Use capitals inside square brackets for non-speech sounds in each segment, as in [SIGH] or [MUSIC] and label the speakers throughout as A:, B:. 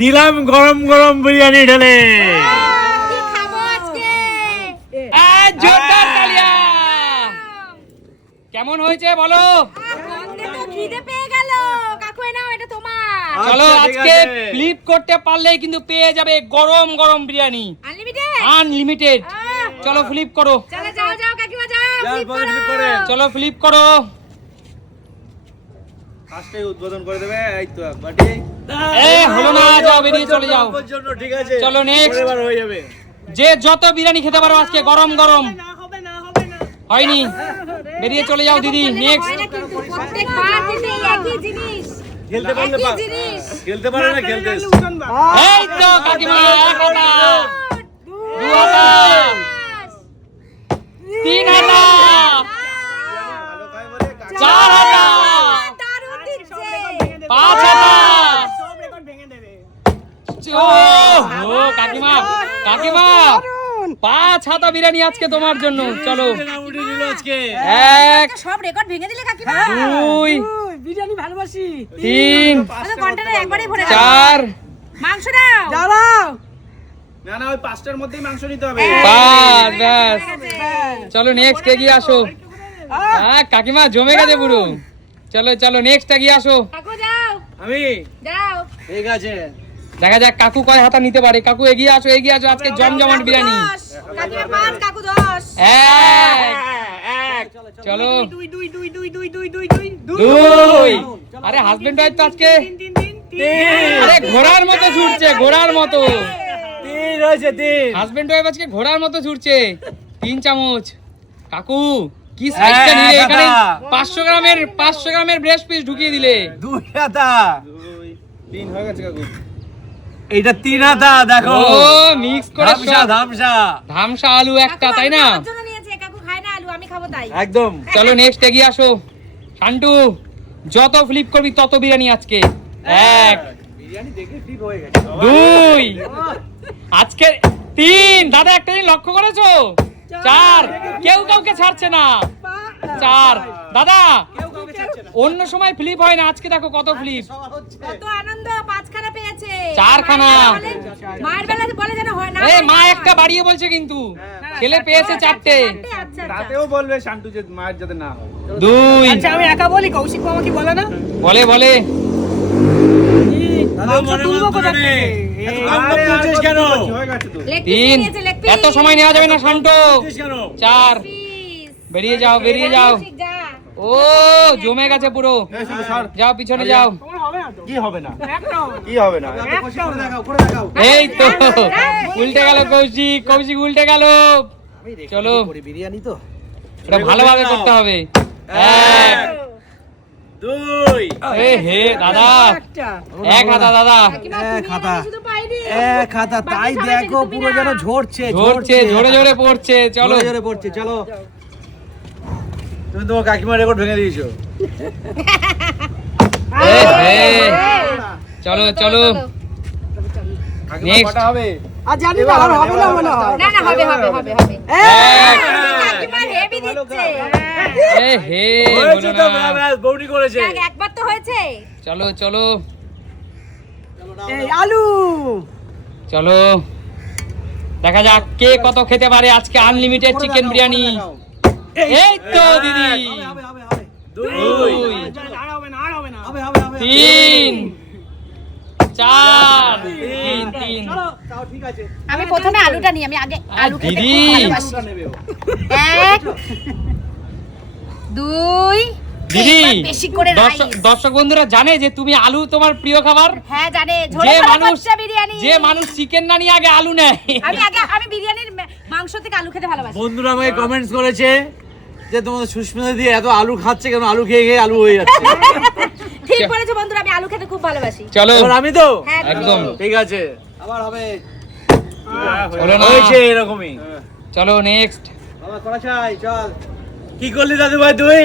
A: দিলাম গরম গরম বিরিয়ানি ঢেলে।
B: কেমন হয়েছে বলো?
A: আচ্ছা, চলো
B: আজকে ফ্লিপ করতে পারলেই কিন্তু পেয়ে যাবে গরম গরম বিরিয়ানি।
C: আনলিমিটেড
B: চলো ফ্লিপ করো।
C: চলো
B: ফ্লিপ করো।
A: ফার্স্টে উদ্বোধন করে দেবে এই তো বাটি।
B: এ হলো না যাও বেরিয়ে চলে যাও।
A: জন্য ঠিক আছে
B: চলো,
A: হয়ে যাবে
B: যে যত বিরিয়ানি খেতে পারো আজকে গরম গরম। হয়নি। বেরিয়ে চলে যাও দিদি। নেক্সট
C: না কিন্তু প্রত্যেকবার কিন্তু এই একই জিনিস।
A: খেলতে পারলে
C: একই
A: পা-
C: জিনিস।
A: খেলতে পারে না খেলতে
B: এই তো কাকিমা এক হাতা। দু হাতা। তিন হাতা। চার হাতা। পাঁচ হাতা ও ও, কাকিমা কাকিমা পাঁচ হাতা বিরিয়ানি আজকে তোমার জন্য। চলো। এক
C: সব রেকর্ড ভেঙে দিলে কাকিমা।
B: দুই
D: বিরিয়ানি ভালোবাসি।
B: তিন
C: কন্টেনার একবারই ভরে
B: চার।
C: মাংস দাও।
D: দাঁড়াও।
A: না না ওই পাঁচটার মধ্যেই মাংস নিতে হবে।
B: পাঁচ ব্যাস। চলো নেক্সট এগিয়ে আসো। হ্যাঁ কাকিমা জমে গেছে পুরো। চলো চলো নেক্সট এগিয়ে আসো।
C: কাকু যাও।
A: আমি?
C: যাও।
A: ঠিক আছে।
B: দেখা যাক কাকু কয় হাতা নিতে পারে। কাকু এগিয়ে আসো এগিয়ে আসো আজকে জমজমাট বিরিয়ানি। চলো।
D: দুই
B: আরে হাজবেন্ড ওয়াইফ তো আজকে আরে ঘোড়ার মতো ছুটছে ঘোড়ার মতো। হাজবেন্ড ওয়াইফ আজকে ঘোড়ার মতো ছুটছে। তিন চামচ। কাকু কি সাইজটা নিয়ে এখানে 500 গ্রামের 500 গ্রামের ব্রেস্ট পিস ঢুকিয়ে দিলে।
A: দুই আটা তিন হয়ে গেছে কাকু। এইটা তিন হাতা দেখো।
B: ও মিক্স করে
A: ধামসা। ধামসা।
B: ধামসা আলু একটা তাই না?
C: জন্য নিয়েছে কাকু খায় না আলু আমি খাব তাই।
A: একদম।
B: চলো নেক্সট এগিয়ে আসো। শান্টু যত ফ্লিপ করবি তত বিরিয়ানি আজকে। এক
A: বিরিয়ানি দেখে ঠিক হয়ে গেছে
B: দুই [LAUGHS] আজকে তিন। দাদা একটা দিন লক্ষ্য করেছ? চার। কেউ কাউকে ছাড়ছে না। চার। দাদা অন্য সময় ফ্লিপ হয় না। আজকে দেখো কত ফ্লিপ
C: কত আনন্দ পাঁচখানা পেয়েছে
B: চারখানা।
C: মায়ের বেলা বলে যেন হয় না।
B: এ মা একটা বাড়িয়ে বলছে কিন্তু। ছেলে পেয়েছে চারটে।
C: আচ্ছা আচ্ছা।
A: বলবে শান্টু যে মায়ের যাতে না হয়।
B: দুই।
D: আচ্ছা আমি একা বলি কৌশিক মামা কি বলে না?
B: বলে বলে।
A: হয়ে
B: তিন। এত সময় নেওয়া যাবে না শান্ত চার। বেরিয়ে যাও বেরিয়ে যাও। ও জমে গেছে পুরো। যাও পিছনে যাও।
A: কি হবে না? কি হবে না?
B: এই তো উল্টে গেল কৌশিক কৌশিক উল্টে গেল। চলো।
A: বিরিয়ানি তো
B: এটা ভালোভাবে করতে হবে। এক
A: দুই।
B: এ হে দাদা। এক হাতা দাদা।
E: এক হাতা। এক হাতা। তাই দেখো পুরো যেন ঝরছে
B: ঝরছে। ঝরে ঝরে পড়ছে। চলো।
E: জোরে জোরে পড়ছে। চলো।
A: তুমি তোমার কাকিমার রেকর্ড ভেঙে দিয়েছ।
B: চলো চলো
A: কাকিমা হবে?
D: আর জানি না আর হবে না মনে হয়।
C: না না হবে হবে হবে হবে।
B: এক।
C: হেভি দিচ্ছে।
B: এ হে
A: হয়েছে
B: না।
A: ব্যাস বৌনি করেছে।
C: একবার তো হয়েছে।
B: চলো চলো।
D: এই আলু।
B: চলো। দেখা যাক কে কত খেতে পারে আজকে আনলিমিটেড চিকেন বিরিয়ানি। এই তো দিদি।
A: দুই।
B: তিন। চার। তিন। তিন
E: তাও ঠিক আছে।
C: আমি প্রথমে আলুটা নিই আমি আগে আলু
B: দিদি।
C: এক দুই।
B: দিদি
C: বেশি করে
B: দর্শক দর্শক বন্ধুরা জানে যে তুমি আলু তোমার প্রিয় খাবার?
C: হ্যাঁ জানে।
B: যে মানুষ
C: বিরিয়ানি।
B: যে মানুষ চিকেন না নিয়ে আগে আলু নেয়।
C: আমি আগে আমি বিরিয়ানির মাংস থেকে আলু খেতে ভালোবাসি।
E: বন্ধুরা আমাকে কমেন্টস করেছে যে তোমাদের সুস্মিতা দিয়ে এত আলু খাচ্ছে কেন? আলু খেয়ে খেয়ে আলু হয়ে যাচ্ছে।
C: ঠিক বলেছ বন্ধুরা আমি আলু খেতে খুব ভালোবাসি।
B: চলো।
E: এবার আমি তো?
C: হ্যাঁ
B: একদম।
E: ঠিক আছে। আবার হবে।
B: হলো না।
A: হয়েছে এরকমই।
B: চলো নেক্সট
E: বাবা করা চাই চল।
A: কি করলি দাদু ভাই তুই?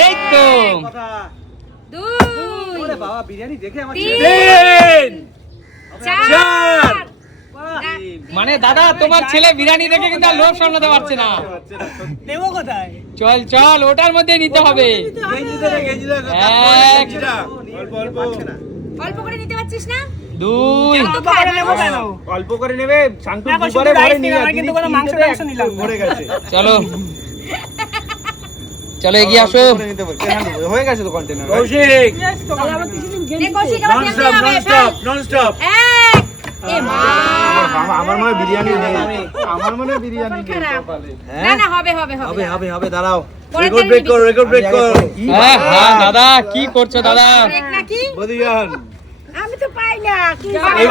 B: এই তো।
E: কথা।
C: দুই।
E: বাবা বিরিয়ানি দেখে আমার
C: তিন। চার।
B: মানে দাদা তোমার ছেলে বিরিয়ানি দেখে কিন্তু আর লোভ সামলাতে পারছে না।
D: দেবো কোথায়?
B: চল চল ওটার মধ্যে নিতে হবে।
A: অল্প
C: করে নিতে পারছিস না?
B: চলো। এগিয়ে আসো।
A: হয়ে গেছে
E: কৌশিক!
A: আমার মনে বিরিয়ানি নেই। আমার মনে বিরিয়ানি। কপালে।
C: না, না, হবে, হবে, হবে।
E: হবে হবে দাঁড়াও। রেকর্ড ব্রেক করো রেকর্ড ব্রেক করো।
B: হ্যাঁ হ্যাঁ দাদা কি করছ দাদা?
C: নাকি?
E: বদিয়ান
C: আমি তো পাই না। কি হবে,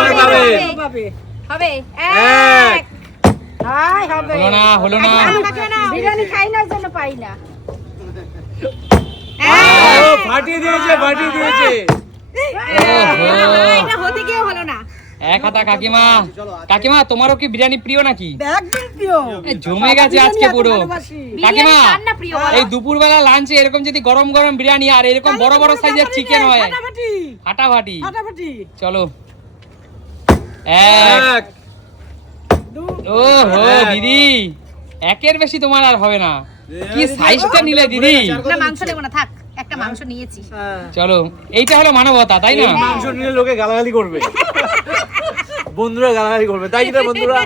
C: হবে,
E: এক।
C: এক। হাই হবে।
B: হলো না হলো না।
C: বিরিয়ানি খাই না জন্য পাই না।
E: ফাটিয়ে দিয়েছে ফাটিয়ে দিয়েছে।
C: হতে গিয়ে হলো না।
B: এক হাতা কাকিমা। কাকিমা তোমারও কি বিরিয়ানি প্রিয় নাকি?
D: একদম প্রিয়।
B: এ, জমে গেছে আজকে পুরো। কাকিমা
C: বিরিয়ানি কার না প্রিয় বলো?
B: এই দুপুরবেলা লাঞ্চে এরকম যদি গরম গরম বিরিয়ানি আর এরকম বড় বড় সাইজের চিকেন হয়।
D: ফাটাফাটি।
B: চলো। এক ও হো দিদি। একের বেশি তোমার আর হবে না। কি সাইজটা নিলে দিদি?
C: না মাংস নেব না থাক একটা মাংস নিয়েছি।
D: হ্যাঁ।
B: চলো এইটা হলো মানবতা তাই না?
E: মাংস নিলে লোকে গালাগালি করবে। [LAUGHS] বন্ধুরা গালাগালি করবে তাই কিনা বন্ধুরা?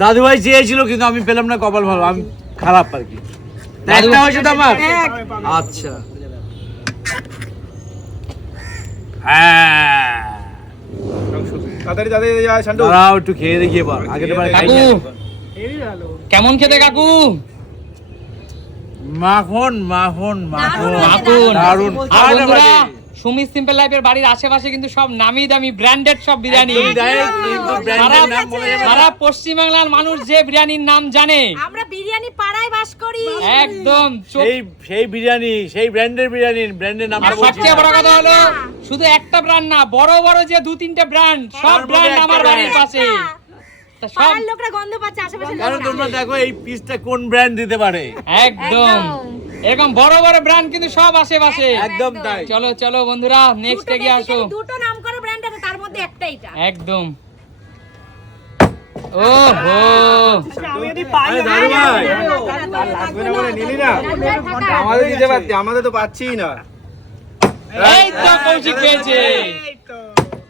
E: দাদু ভাই চেয়েছিল কিন্তু আমি পেলাম না কপাল ভালো আমি খারাপ আর কি। আচ্ছা। হ্যাঁ।
B: কেমন খেতে কাকু?
E: মাখন মাখন মাখন।
B: মাখন।
E: দারুণ
B: আর বন্ধুরা সুমি সিম্পল লাইফের বাড়ির আশেপাশে কিন্তু সব নামি দামি ব্র্যান্ডেড সব বিরিয়ানি। সারা পশ্চিমবাংলার মানুষ যে বিরিয়ানির নাম জানে।
C: আমরা বিরিয়ানি পাড়ায় বাস করি।
B: একদম
E: সেই সেই বিরিয়ানি সেই ব্র্যান্ডের বিরিয়ানি ব্র্যান্ডের নাম
B: সবচেয়ে বড় কথা হলো শুধু একটা ব্র্যান্ড না বড় বড় যে দু তিনটে ব্র্যান্ড সব ব্র্যান্ড আমার বাড়ির পাশে।
C: পাড়ার লোকরা গন্ধ পাচ্ছে আশেপাশে
E: কারণ তোমরা দেখো এই পিসটা কোন ব্র্যান্ড দিতে পারে।
B: একদম। এরকম বড় বড় ব্র্যান্ড কিন্তু সব আশেপাশে।
E: একদম তাই।
B: চলো চলো বন্ধুরা নেক্সট এগিয়ে আসো।
C: দুটো নাম করা ব্র্যান্ড আছে তার মধ্যে একটা এটা
B: একদম। ও হো
D: আচ্ছা, আমি যদি পাই
E: আরে
D: না,
E: দাদু ভাই।
A: আর লাগবে না বলে নিলি না?
C: রান্নায় থাকা।
A: আমাদের দিতে পারতি আমাদের তো পাচ্ছিই না।
B: এই তো কৌশিক পেয়েছে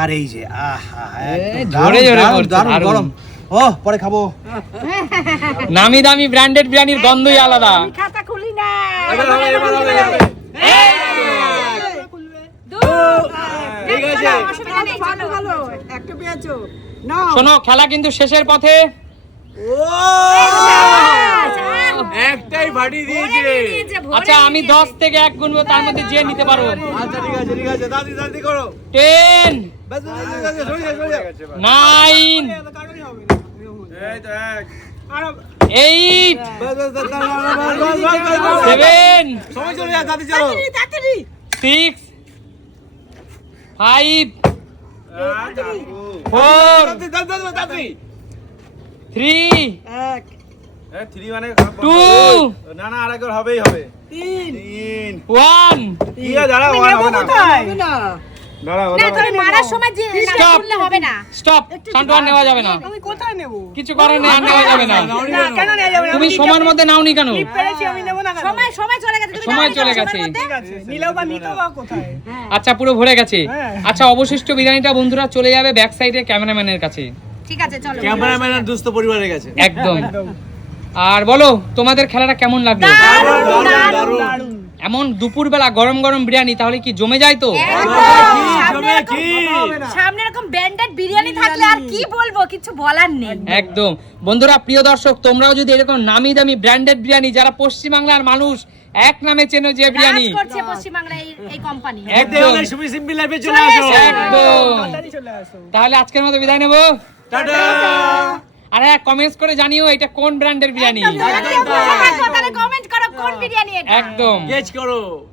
C: আর
B: এই
A: যে গরম। ও পরে খাব।
B: নামি দামি ব্র্যান্ডেড বিরিয়ানির গন্ধই আলাদা।
C: খাতা খুলি না।
B: শোনো খেলা কিন্তু শেষের পথে।
C: আচ্ছা
B: আমি 10 থেকে এক গুনবো তার মধ্যে যে নিতে পারব
E: আচ্ছা ঠিক আছে ঠিক আছে। দাদি দাদি করো।
B: নাইন ফাইভ থ্রি
A: থ্রি মানে
B: টু
A: না না আরেকবার হবেই হবে
D: তিন
B: ওয়ান
A: দাঁড়া ওয়ান
C: তুমি
B: সময়ের মধ্যে নাওনি কেন? আচ্ছা পুরো ভরে গেছে। আচ্ছা অবশিষ্ট বিরিয়ানিটা বন্ধুরা চলে যাবে ব্যাক সাইডে ক্যামেরাম্যানের কাছে।
E: ক্যামেরাম্যানের কাছে।
B: একদম। আর বলো তোমাদের খেলাটা কেমন লাগল? এমন দুপুরবেলা গরম গরম বিরিয়ানি তাহলে কি জমে যায় তো?
C: সামনে এরকম-? ব্যান্ডেড বিরিয়ানি থাকলে আর কি বলব? কিছু বলার নেই।
B: একদম। বন্ধুরা প্রিয় দর্শক তোমরাও যদি এরকম নামি দামি ব্র্যান্ডেড বিরিয়ানি যারা পশ্চিমবাংলার মানুষ এক নামে চেনো যে বিরিয়ানি।
C: করছে পশ্চিমবাংলায় এই- এই কোম্পানি
B: একদম।
E: সিম্পল লাইফে চলে আসো।
B: একদম। তাহলে আজকের মতো বিদায় নেব।
E: টাটা।
B: আর হ্যাঁ কমেন্টস করে জানিও এটা কোন ব্র্যান্ডের বিরিয়ানি
C: কমেন্ট করো কোন বিরিয়ানি এটা
B: একদম।
E: গেজ করো।